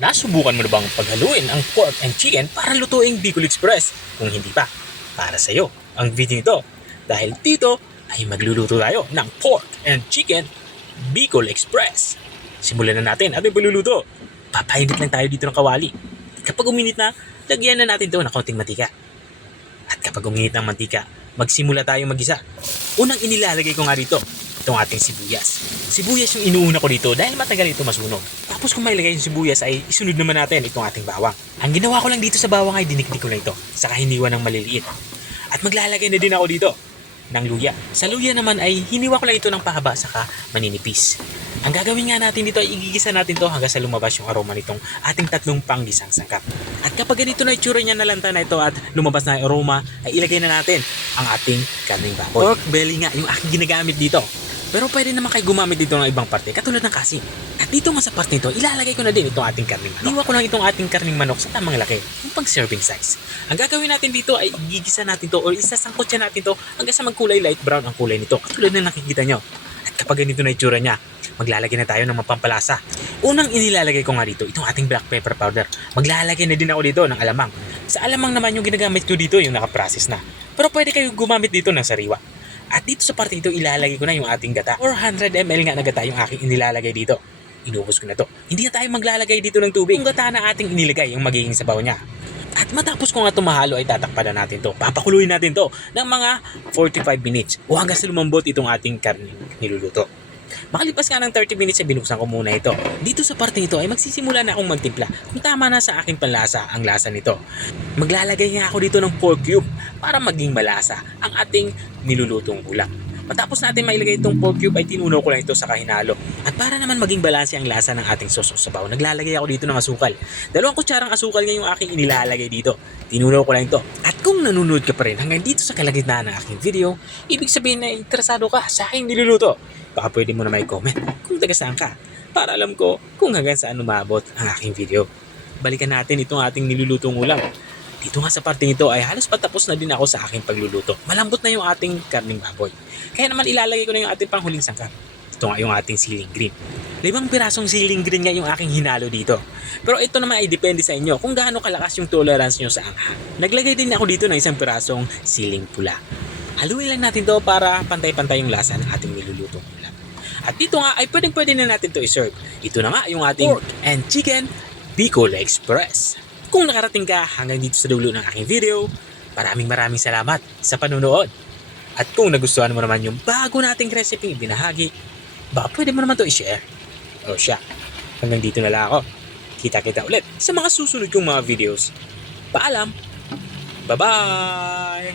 Nasubukan mo na bang paghaluin ang pork and chicken para lutuing Bicol Express? Kung hindi pa, para sa iyo ang video nito. Dahil dito ay magluluto tayo ng pork and chicken Bicol Express. Simulan na natin ating pagluluto. Papainit lang tayo dito ng kawali. Kapag uminit na, lagyan na natin ito ng konting mantika. At kapag uminit ng mantika, magsimula tayong magisa. Unang inilalagay ko nga dito, itong ating sibuyas. Sibuyas yung inuuna ko dito dahil matagal ito masunog. Tapos kung mailagay yung sibuyas ay isunod naman natin itong ating bawang. Ang ginawa ko lang dito sa bawang ay dinikdik ko lang ito, saka hiniwa ng maliliit. At maglalagay na din ako dito ng luya. Sa luya naman ay hiniwa ko lang ito ng pahaba saka maninipis. Ang gagawin nga natin dito ay igigisa natin to hanggang sa lumabas yung aroma nitong ating tatlong panggisang sangkap. At kapag ganito na itsura niya nalanta na ito at lumabas na yung aroma, ay ilagay na natin ang ating karneng baboy. Pork belly nga yung aking ginagamit dito. Pero pwede naman kayo gumamit dito ng ibang parte katulad ng kasi. At dito nga sa parte nito, ilalagay ko na din itong ating karning manok. Iwa ko lang itong ating karning manok sa tamang laki, yung pang serving size. Ang gagawin natin dito ay igigisa natin to o isasangkot siya natin to hanggang sa magkulay light brown ang kulay nito katulad na nakikita nyo. At kapag ganito na itsura niya, maglalagay na tayo ng mapampalasa. Unang inilalagay ko nga dito, itong ating black pepper powder. Maglalagay na din ako dito ng alamang. Sa alamang naman yung ginagamit ko dito, yung nakaprocess na. Pero pwede kayo gumamit dito ng sariwa. At dito sa parte ito, ilalagay ko na yung ating gata. 400 ml nga na gata yung aking inilalagay dito. Inubos ko na to. Hindi na tayo maglalagay dito ng tubig. Yung gata na ating inilagay, yung magiging sabaw niya. At matapos ko nga ito mahalo ay tatakpan na natin to. Papakuluin natin to ng mga 45 minutes o hanggang sa lumambot itong ating karne niluluto. Makalipas nga ng 30 minutes ay binuksan ko muna ito. Dito sa parte nito ay magsisimula na akong magtimpla kung tama na sa aking panlasa ang lasa nito. Maglalagay nga ako dito ng pork cube para maging malasa ang ating nilulutong ulam. Matapos natin mailagay itong pork cube ay tinunaw ko lang ito sa kahinalo. At para naman maging balanse ang lasa ng ating sauce o sabaw, naglalagay ako dito ng asukal. 2 kutsarang asukal nga yung aking inilalagay dito. Tinunaw ko lang ito. At kung nanonood ka pa rin hanggang dito sa kalagitnaan ng aking video, ibig sabihin na interesado ka sa aking niluluto. Baka pwede mo na may comment kung taga saan ka para alam ko kung hanggang saan umabot ang aking video. Balikan natin itong ating nilulutong ulam. Dito nga sa parte nito ay halos patapos na din ako sa aking pagluluto. Malambot na yung ating karning baboy. Kaya naman ilalagay ko na yung ating panghuling sangkap. Ito nga yung ating siling green. 5 pirasong siling green nga yung aking hinalo dito. Pero ito naman ay depende sa inyo kung gaano kalakas yung tolerance nyo sa anghang. Naglagay din ako dito ng 1 pirasong siling pula. Haluin lang natin to para pantay-pantay yung lasa ng ating nilulutong ulam. At dito nga ay pwede na natin to i-serve. Ito na nga yung ating pork and chicken Bicol Express. Kung nakarating ka hanggang dito sa dulo ng aking video, maraming salamat sa panunood. At kung nagustuhan mo naman yung bago nating recipe binahagi, baka pwede mo naman to i-share. O siya, hanggang dito na lang ako. Kita-kita ulit sa mga susunod kong mga videos. Paalam! Bye-bye!